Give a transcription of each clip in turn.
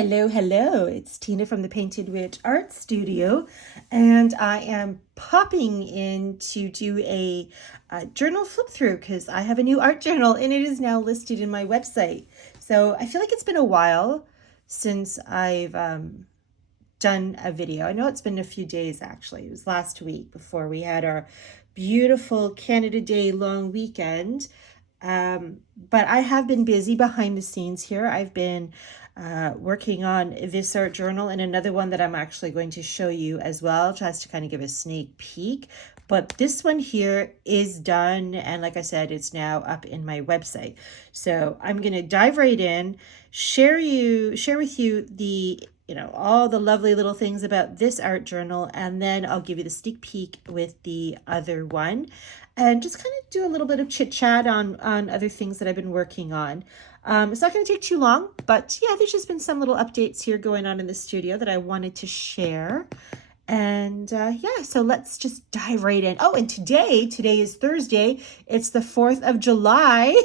Hello, hello. It's Tina from the Painted Witch Art Studio, and I am popping in to do a journal flip through because I have a new art journal and it is now listed in my website. So I feel like it's been a while since I've done a video. I know it's been a few days actually. It was last week before we had our beautiful Canada Day long weekend. But I have been busy behind the scenes here. I've been working on this art journal and another one that I'm actually going to show you as well, just to kind of give a sneak peek. But this one here is done, and like I said, it's now up in my website. So I'm going to dive right in, share with you the all the lovely little things about this art journal, and then I'll give you the sneak peek with the other one and just kind of do a little bit of chit chat on other things that I've been working on. It's not going to take too long, but yeah, there's just been some little updates here going on in the studio that I wanted to share. And yeah, so let's just dive right in. Oh, and today is Thursday. It's the 4th of July.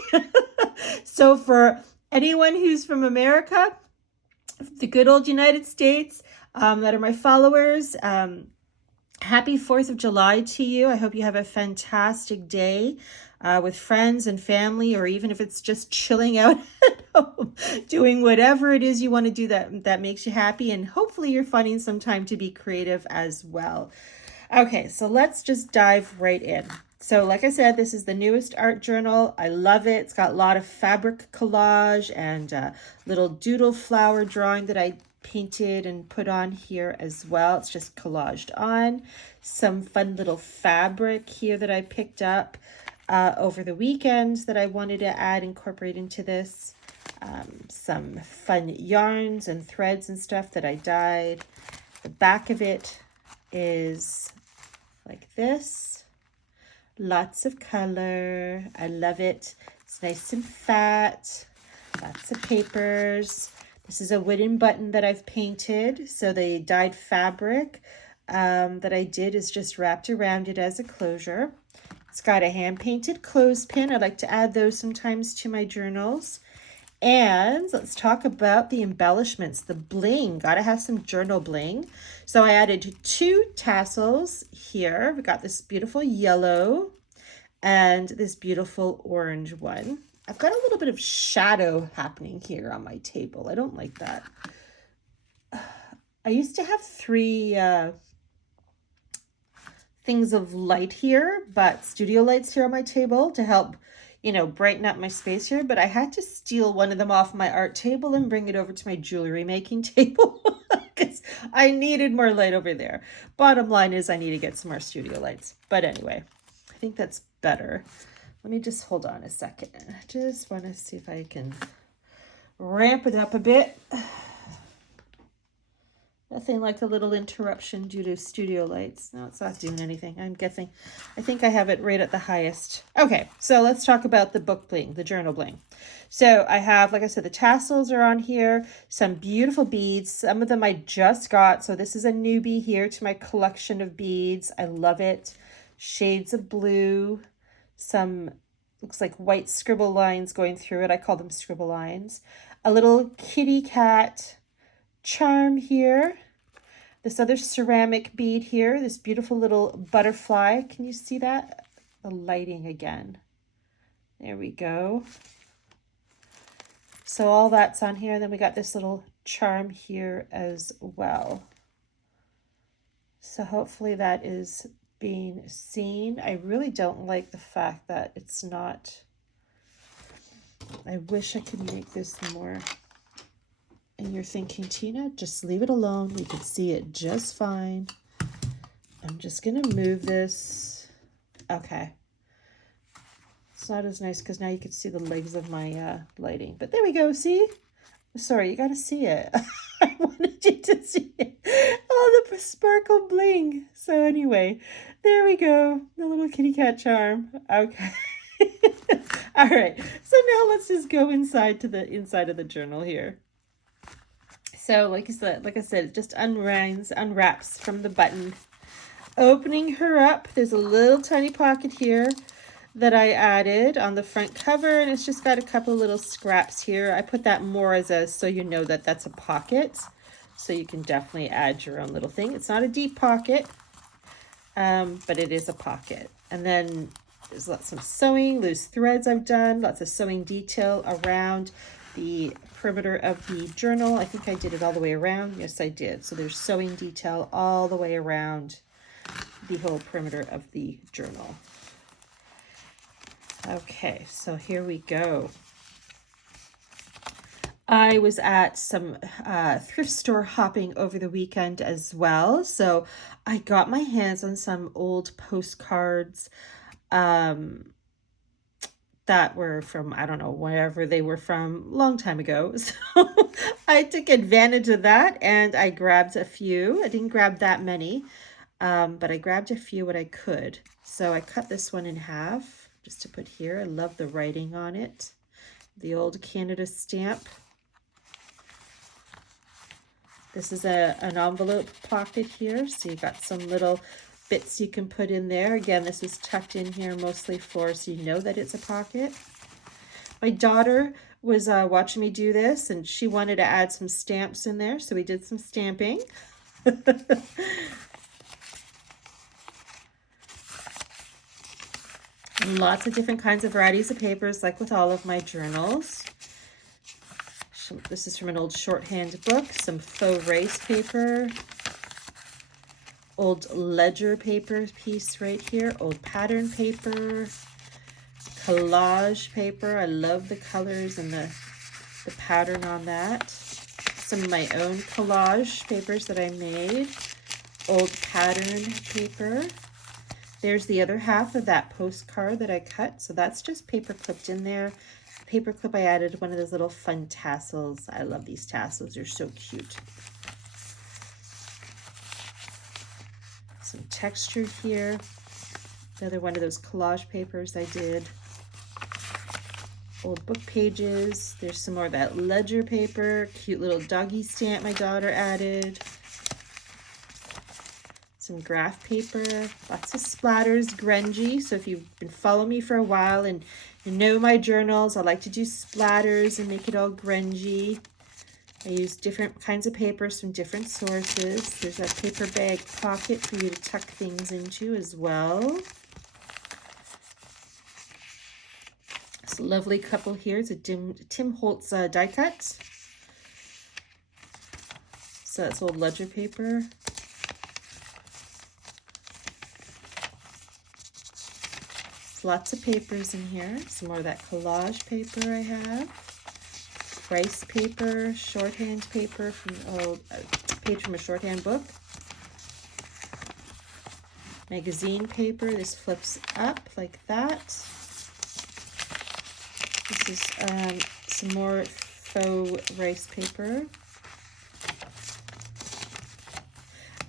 So for anyone who's from America, the good old United States, that are my followers, happy 4th of July to you. I hope you have a fantastic day with friends and family, or even if it's just chilling out at home, doing whatever it is you want to do that makes you happy. And hopefully you're finding some time to be creative as well. Okay, so let's just dive right in. So like I said, this is the newest art journal. I love it. It's got a lot of fabric collage and little doodle flower drawing that I painted and put on here as well. It's just collaged on. Some fun little fabric here that I picked up over the weekend that I wanted to incorporate into this. Some fun yarns and threads and stuff that I dyed. The back of it is like this. Lots of color. I love it. It's nice and fat. Lots of papers. This is a wooden button that I've painted. So the dyed fabric that I did is just wrapped around it as a closure. It's got a hand-painted clothespin. I like to add those sometimes to my journals. And let's talk about the embellishments, the bling. Gotta have some journal bling. So I added 2 tassels here. We got this beautiful yellow and this beautiful orange one. I've got a little bit of shadow happening here on my table. I don't like that. I used to have 3 things of light here, but studio lights here on my table to help brighten up my space here, but I had to steal one of them off my art table and bring it over to my jewelry making table because I needed more light over there. Bottom line is I need to get some more studio lights. But anyway, I think that's better. Let me just hold on a second. I just want to see if I can ramp it up a bit. Nothing like a little interruption due to studio lights. No, it's not doing anything. I think I have it right at the highest. Okay, so let's talk about the book bling, the journal bling. So I have, like I said, the tassels are on here, some beautiful beads. Some of them I just got. So this is a newbie here to my collection of beads. I love it. Shades of blue, some looks like white scribble lines going through it. I call them scribble lines. A little kitty cat charm here. This other ceramic bead here, this beautiful little butterfly. Can you see that? The lighting again. There we go. So all that's on here. And then we got this little charm here as well. So hopefully that is being seen. I really don't like the fact that it's not. I wish I could make this more. And you're thinking, Tina, just leave it alone. We can see it just fine. I'm just going to move this. Okay. It's not as nice because now you can see the legs of my lighting. But there we go. See? Sorry, you got to see it. I wanted you to see it. Oh, the sparkle bling. So anyway, there we go. The little kitty cat charm. Okay. All right. So now let's just go inside to the inside of the journal here. So like I said, it just unwraps from the button. Opening her up, there's a little tiny pocket here. that I added on the front cover, and it's just got a couple little scraps here. I put that more as a, so you know that that's a pocket. So you can definitely add your own little thing. It's not a deep pocket, but it is a pocket. And then there's lots of sewing, loose threads I've done, lots of sewing detail around the perimeter of the journal. I think I did it all the way around. Yes, I did. So there's sewing detail all the way around the whole perimeter of the journal. Okay, so here we go. I was at some thrift store hopping over the weekend as well. So I got my hands on some old postcards that were from, I don't know, wherever they were from, long time ago. So I took advantage of that and I grabbed a few. I didn't grab that many, but I grabbed a few what I could. So I cut this one in half just to put here. I love the writing on it. The old Canada stamp. This is an envelope pocket here, so you got some little bits you can put in there. Again, this is tucked in here mostly for so you know that it's a pocket. My daughter was watching me do this, and she wanted to add some stamps in there, so we did some stamping. Lots of different kinds of varieties of papers, like with all of my journals. This is from an old shorthand book, some faux rice paper, old ledger paper piece right here, old pattern paper, collage paper. I love the colors and the pattern on that. Some of my own collage papers that I made, old pattern paper. There's the other half of that postcard that I cut. So that's just paper clipped in there. Paper clip, I added one of those little fun tassels. I love these tassels. They're so cute. Some texture here. Another one of those collage papers I did. Old book pages. There's some more of that ledger paper. Cute little doggy stamp my daughter added. Some graph paper. Lots of splatters, grungy. So if you've been following me for a while and you know my journals, I like to do splatters and make it all grungy. I use different kinds of papers from different sources. There's a paper bag pocket for you to tuck things into as well. This lovely couple here is a Tim Holtz die cut. So that's old ledger paper. Lots of papers in here. Some more of that collage paper I have. Rice paper, shorthand paper from old page from a shorthand book. Magazine paper. This flips up like that. This is some more faux rice paper.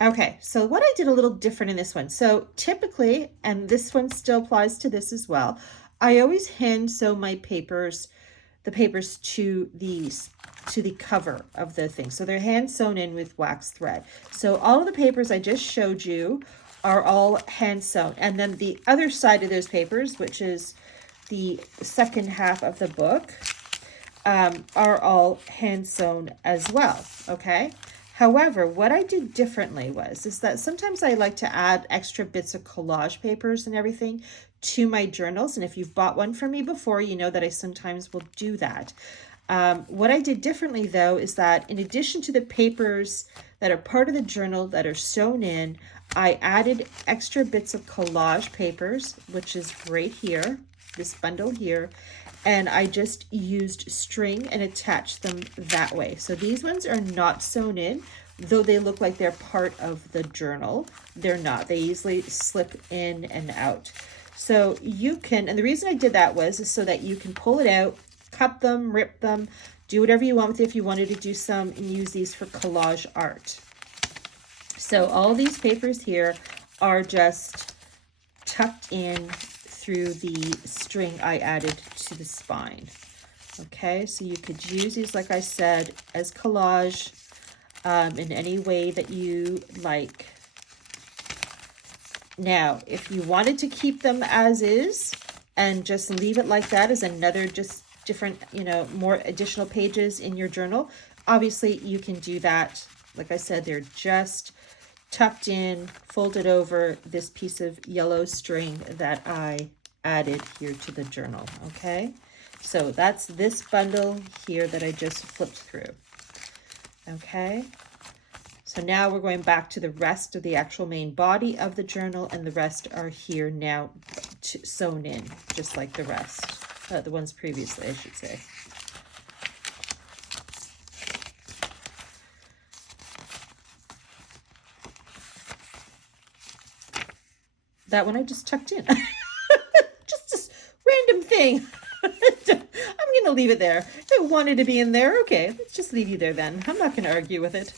Okay, so what I did a little different in this one. So typically, and this one still applies to this as well, I always hand sew my papers, the papers to the cover of the thing. So they're hand sewn in with wax thread. So all of the papers I just showed you are all hand sewn. And then the other side of those papers, which is the second half of the book, are all hand sewn as well, okay? However, what I did differently is that sometimes I like to add extra bits of collage papers and everything to my journals. And if you've bought one from me before, you know that I sometimes will do that. What I did differently, though, is that in addition to the papers that are part of the journal that are sewn in, I added extra bits of collage papers, which is right here, this bundle here. And I just used string and attached them that way. So these ones are not sewn in, though they look like they're part of the journal. They're not. They easily slip in and out. So you can, and the reason I did that is so that you can pull it out, cut them, rip them, do whatever you want with it if you wanted to do some, and use these for collage art. So all these papers here are just tucked in through the string I added to the spine. Okay, so you could use these, like I said, as collage in any way that you like. Now, if you wanted to keep them as is, and just leave it like that as another just different, more additional pages in your journal. Obviously, you can do that. Like I said, they're just tucked in, folded over this piece of yellow string that I added here to the journal, okay? So that's this bundle here that I just flipped through, okay? So now we're going back to the rest of the actual main body of the journal, and the rest are here now sewn in, just like the rest, the ones previously, I should say. That one I just tucked in. Just this random thing. I'm going to leave it there. If I wanted to be in there, okay, let's just leave you there then. I'm not going to argue with it.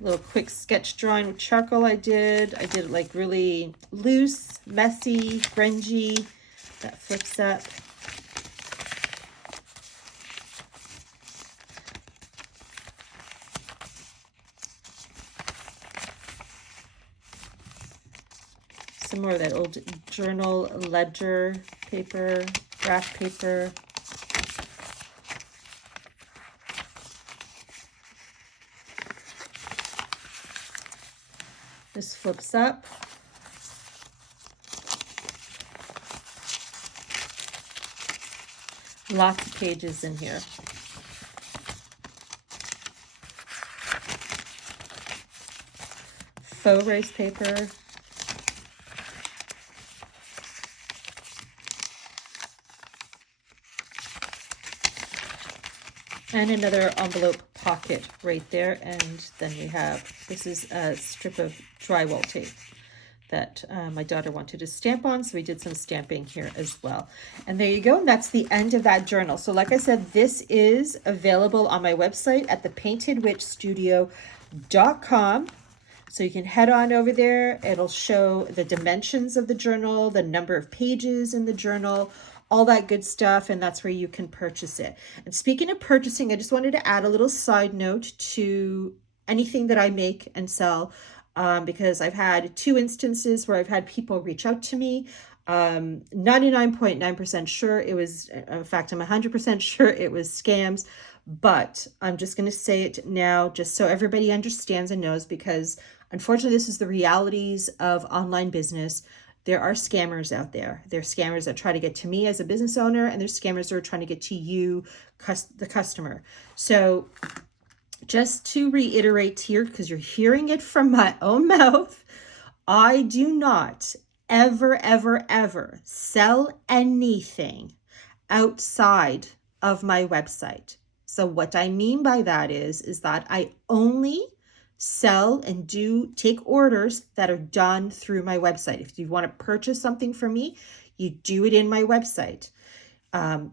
A little quick sketch drawing with charcoal I did. I did it like really loose, messy, grungy. That flips up. Some more of that old journal ledger paper, graph paper. This flips up. Lots of pages in here. Faux race paper. And another envelope pocket right there. And then we have, this is a strip of drywall tape that my daughter wanted to stamp on, so we did some stamping here as well. And there you go, and that's the end of that journal. So like I said, this is available on my website at thepaintedwitchstudio.com. So you can head on over there. It'll show the dimensions of the journal, the number of pages in the journal, all that good stuff, and that's where you can purchase it. And speaking of purchasing, I just wanted to add a little side note to anything that I make and sell, because I've had 2 instances where I've had people reach out to me. 99.9% sure it was, in fact, I'm 100% sure it was scams, but I'm just going to say it now just so everybody understands and knows, because unfortunately, this is the realities of online business. There are scammers out there. There are scammers that try to get to me as a business owner, and there's scammers that are trying to get to you, the customer. So just to reiterate here, because you're hearing it from my own mouth, I do not ever, ever, ever sell anything outside of my website. So what I mean by that is that I only sell and take orders that are done through my website. If you want to purchase something from me, you do it in my website.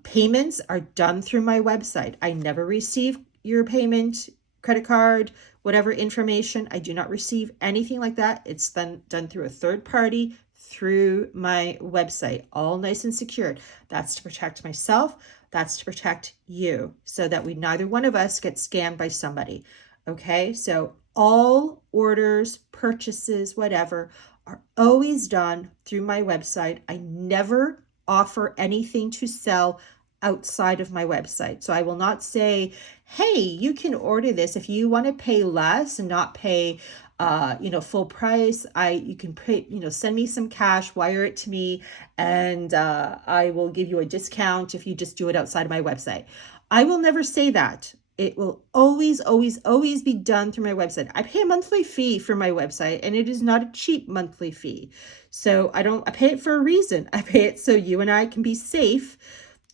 Payments are done through my website. I never receive your payment, credit card, whatever information. I do not receive anything like that. It's done through a third party through my website, all nice and secured. That's to protect myself. That's to protect you, so that neither one of us get scammed by somebody. Okay, so all orders, purchases, whatever, are always done through my website. I never offer anything to sell outside of my website. So I will not say, hey, you can order this if you want to pay less and not pay full price. You can pay, send me some cash, wire it to me, and I will give you a discount if you just do it outside of my website. I will never say that. It will always, always, always be done through my website. I pay a monthly fee for my website, and it is not a cheap monthly fee. So I pay it for a reason. I pay it so you and I can be safe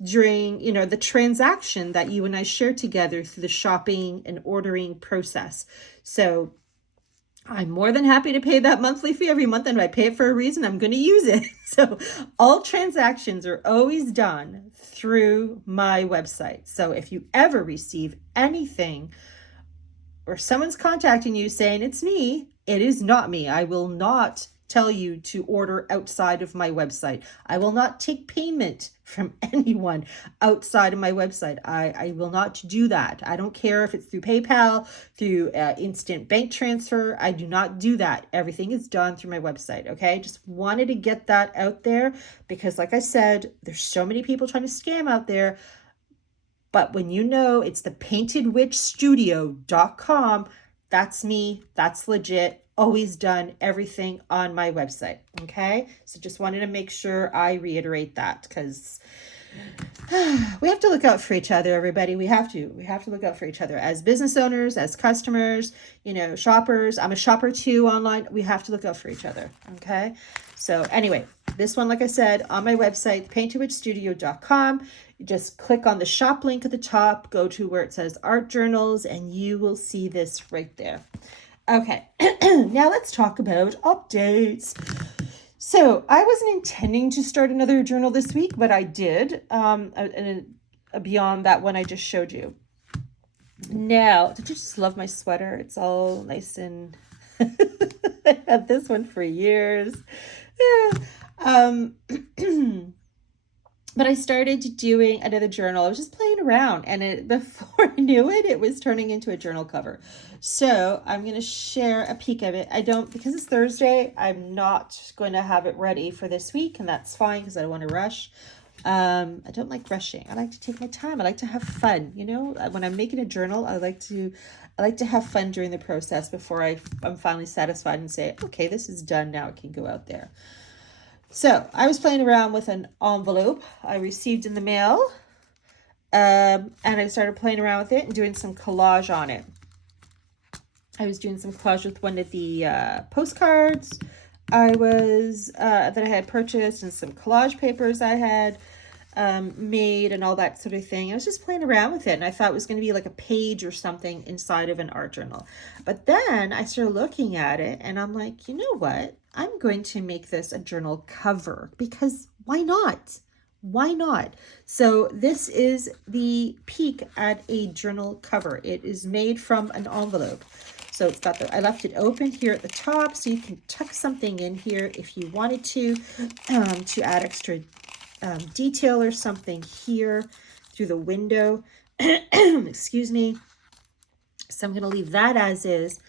during, the transaction that you and I share together through the shopping and ordering process. So I'm more than happy to pay that monthly fee every month, and if I pay it for a reason, I'm going to use it. So all transactions are always done through my website. So if you ever receive anything or someone's contacting you saying it's me, it is not me. I will not tell you to order outside of my website. I will not take payment from anyone outside of my website. I will not do that. I don't care if it's through PayPal, through instant bank transfer. I do not do that. Everything is done through my website. Okay. Just wanted to get that out there because like I said, there's so many people trying to scam out there. But when you know it's the paintedwitchstudio.com, that's me. That's legit. Always done everything on my website. Okay. So just wanted to make sure I reiterate that because we have to look out for each other, everybody. We have to look out for each other as business owners, as customers, you know, shoppers. I'm a shopper too online. We have to look out for each other. Okay. So anyway, this one, like I said, on my website, paintedwitchstudio.com. You just click on the shop link at the top, go to where it says art journals, and you will see this right there. Okay, now let's talk about updates. So I wasn't intending to start another journal this week, but I did, beyond that one I just showed you. Now, did you just love my sweater? It's all nice and I had this one for years. But I started doing another journal. I was just playing around, and before I knew it, it was turning into a journal cover. So I'm going to share a peek of it. Because it's Thursday, I'm not going to have it ready for this week, and that's fine because I don't want to rush. I don't like rushing. I like to take my time. I like to have fun. You know, when I'm making a journal, I like to have fun during the process before I'm finally satisfied and say, okay, this is done. Now it can go out there. So I was playing around with an envelope I received in the mail, and I started playing around with it and doing some collage on it. I was doing some collage with one of the postcards that I had purchased, and some collage papers I had made and all that sort of thing. I was just playing around with it, and I thought it was going to be like a page or something inside of an art journal. But then I started looking at it, and I'm like, you know what? I'm going to make this a journal cover because why not? Why not? So this is the peek at a journal cover. It is made from an envelope. So it's got I left it open here at the top so you can tuck something in here if you wanted to add extra detail or something here through the window. Excuse me. So I'm going to leave that as is.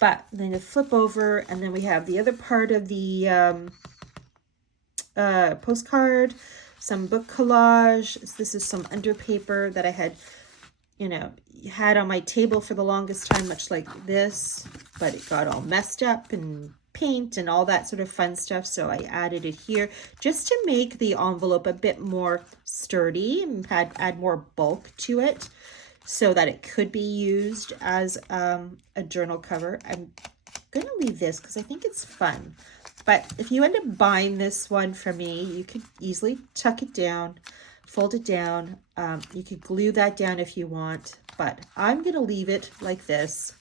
But then you flip over, and then we have the other part of the postcard, some book collage. This is some underpaper that I had, had on my table for the longest time, much like this, but it got all messed up and paint and all that sort of fun stuff. So I added it here just to make the envelope a bit more sturdy and add more bulk to it, so that it could be used as a journal cover. I'm going to leave this because I think it's fun. But if you end up buying this one from me, you could easily tuck it down, fold it down. You could glue that down if you want. But I'm going to leave it like this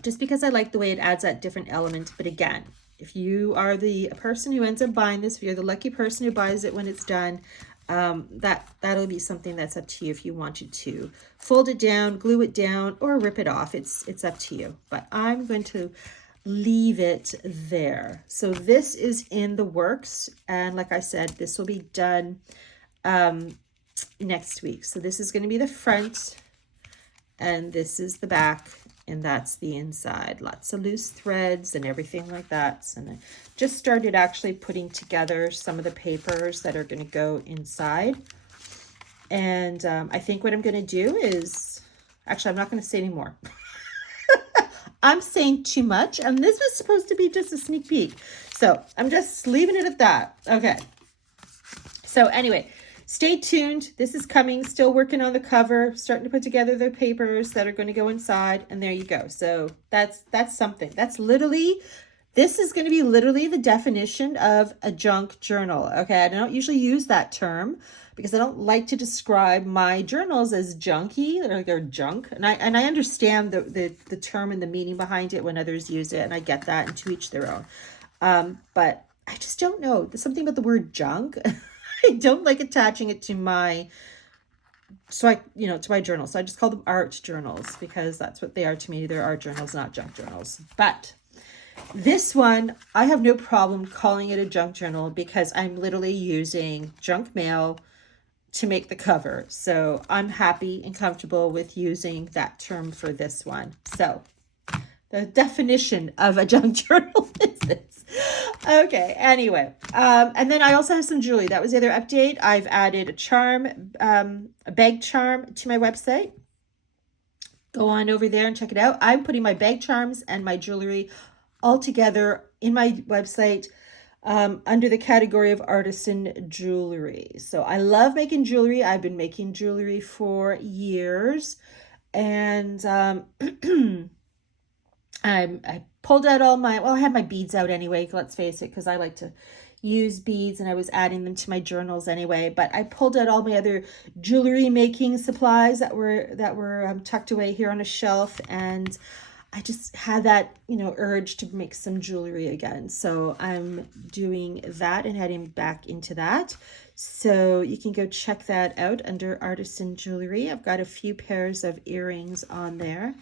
just because I like the way it adds that different element. But again, if you are the person who ends up buying this, if you're the lucky person who buys it when it's done, that'll be something that's up to you if you wanted to fold it down, glue it down, or rip it off. It's up to you. But I'm going to leave it there. So this is in the works, and like I said, this will be done next week. So this is going to be the front, and this is the back, and that's the inside. Lots of loose threads and everything like that. And I just started actually putting together some of the papers that are going to go inside. And I think what I'm going to do is, actually, I'm not going to say any more. I'm saying too much, and this was supposed to be just a sneak peek. So I'm just leaving it at that. Okay. So anyway, stay tuned. This is coming. Still working on the cover, starting to put together the papers that are going to go inside, and there you go. So that's something. This is going to be literally the definition of a junk journal. Okay, I don't usually use that term because I don't like to describe my journals as junky or they're junk. And I understand the term and the meaning behind it when others use it, and I get that, and to each their own. But I just don't know. There's something about the word junk. I don't like attaching it to my journal. So I just call them art journals because that's what they are to me. They're art journals, not junk journals. But This one, I have no problem calling it a junk journal because I'm literally using junk mail to make the cover. So I'm happy and comfortable with using that term for this one. So the definition of a junk journal is this. Okay, anyway. And then I also have some jewelry. That was the other update. I've added a charm, a bag charm to my website. Go on over there and check it out. I'm putting my bag charms and my jewelry all together in my website under the category of artisan jewelry. So I love making jewelry. I've been making jewelry for years. And I pulled out all my, well, I had my beads out anyway, let's face it, because I like to use beads and I was adding them to my journals anyway. But I pulled out all my other jewelry making supplies that were tucked away here on a shelf, and I just had that, urge to make some jewelry again. So I'm doing that and heading back into that. So you can go check that out under artisan jewelry. I've got a few pairs of earrings on there.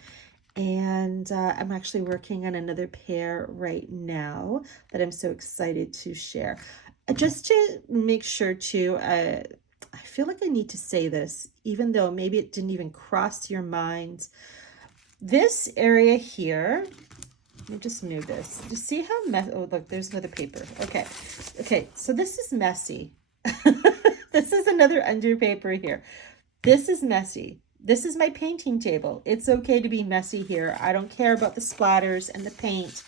And I'm actually working on another pair right now that I'm so excited to share. Just to make sure too, I feel like I need to say this, even though maybe it didn't even cross your mind. This area here, let me just move this. Just see how messy, oh look, there's another paper. Okay, so this is messy. This is another under paper here. This is messy. This is my painting table. It's okay to be messy here. I don't care about the splatters and the paint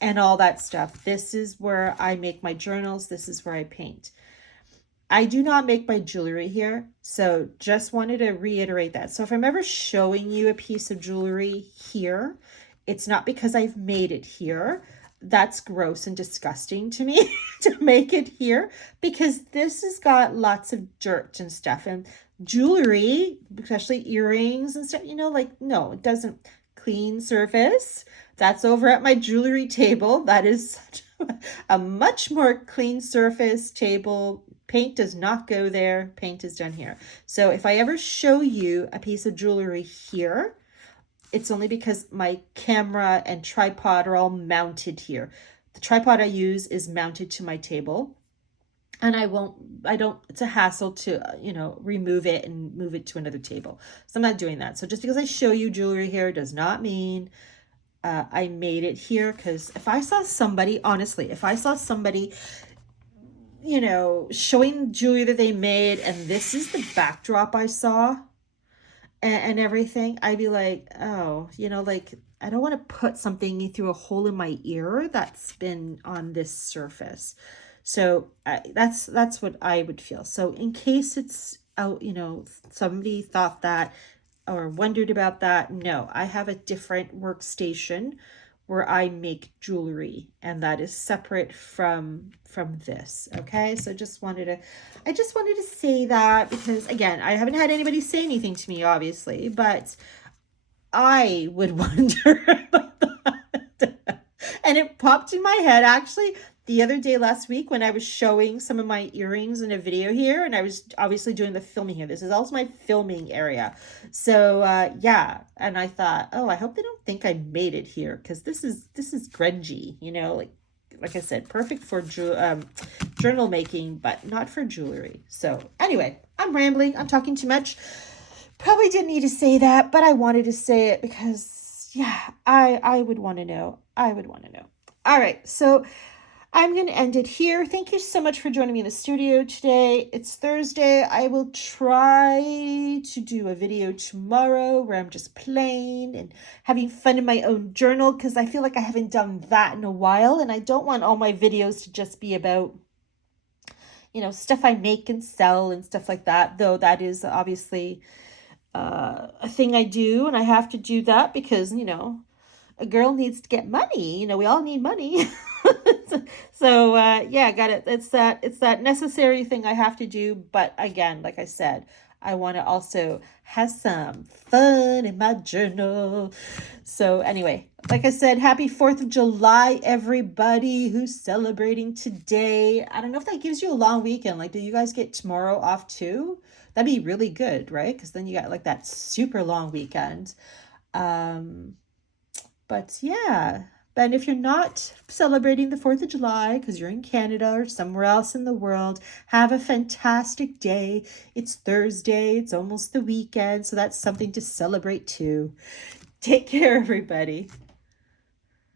and all that stuff. This is where I make my journals. This is where I paint. I do not make my jewelry here, so just wanted to reiterate that. So if I'm ever showing you a piece of jewelry here, it's not because I've made it here. That's gross and disgusting to me to make it here, because this has got lots of dirt and stuff, and jewelry, especially earrings and stuff, no, it doesn't. Clean surface. That's over at my jewelry table. That is a much more clean surface table. Paint does not go there. Paint is done here. So if I ever show you a piece of jewelry here, it's only because my camera and tripod are all mounted here. The tripod I use is mounted to my table, and it's a hassle to, remove it and move it to another table. So I'm not doing that. So just because I show you jewelry here does not mean I made it here. Because if I saw somebody, honestly, showing jewelry that they made, and this is the backdrop I saw and everything, I'd be like, oh, I don't want to put something through a hole in my ear that's been on this surface. So that's what I would feel. So in case it's out, somebody thought that or wondered about that, no, I have a different workstation where I make jewelry, and that is separate from this. Okay, so I just wanted to say that, because again, I haven't had anybody say anything to me, obviously, but I would wonder about that. And it popped in my head actually the other day last week when I was showing some of my earrings in a video here, and I was obviously doing the filming here. This is also my filming area. So yeah, and I thought, oh, I hope they don't think I made it here, because this is grungy, like I said, perfect for journal making, but not for jewelry. So anyway, I'm rambling. I'm talking too much. Probably didn't need to say that, but I wanted to say it because, yeah, I would want to know. I would want to know. All right, so I'm going to end it here. Thank you so much for joining me in the studio today. It's Thursday. I will try to do a video tomorrow where I'm just playing and having fun in my own journal, because I feel like I haven't done that in a while, and I don't want all my videos to just be about stuff I make and sell and stuff like that, though that is obviously a thing I do, and I have to do that because, a girl needs to get money. We all need money. So yeah, got it. It's that necessary thing I have to do. But again, like I said, I want to also have some fun in my journal. So anyway, like I said, happy 4th of July, everybody who's celebrating today. I don't know if that gives you a long weekend. Like, do you guys get tomorrow off too? That'd be really good, right? Because then you got like that super long weekend. But yeah, And if you're not celebrating the 4th of July because you're in Canada or somewhere else in the world, have a fantastic day. It's Thursday. It's almost the weekend, so that's something to celebrate too. Take care, everybody.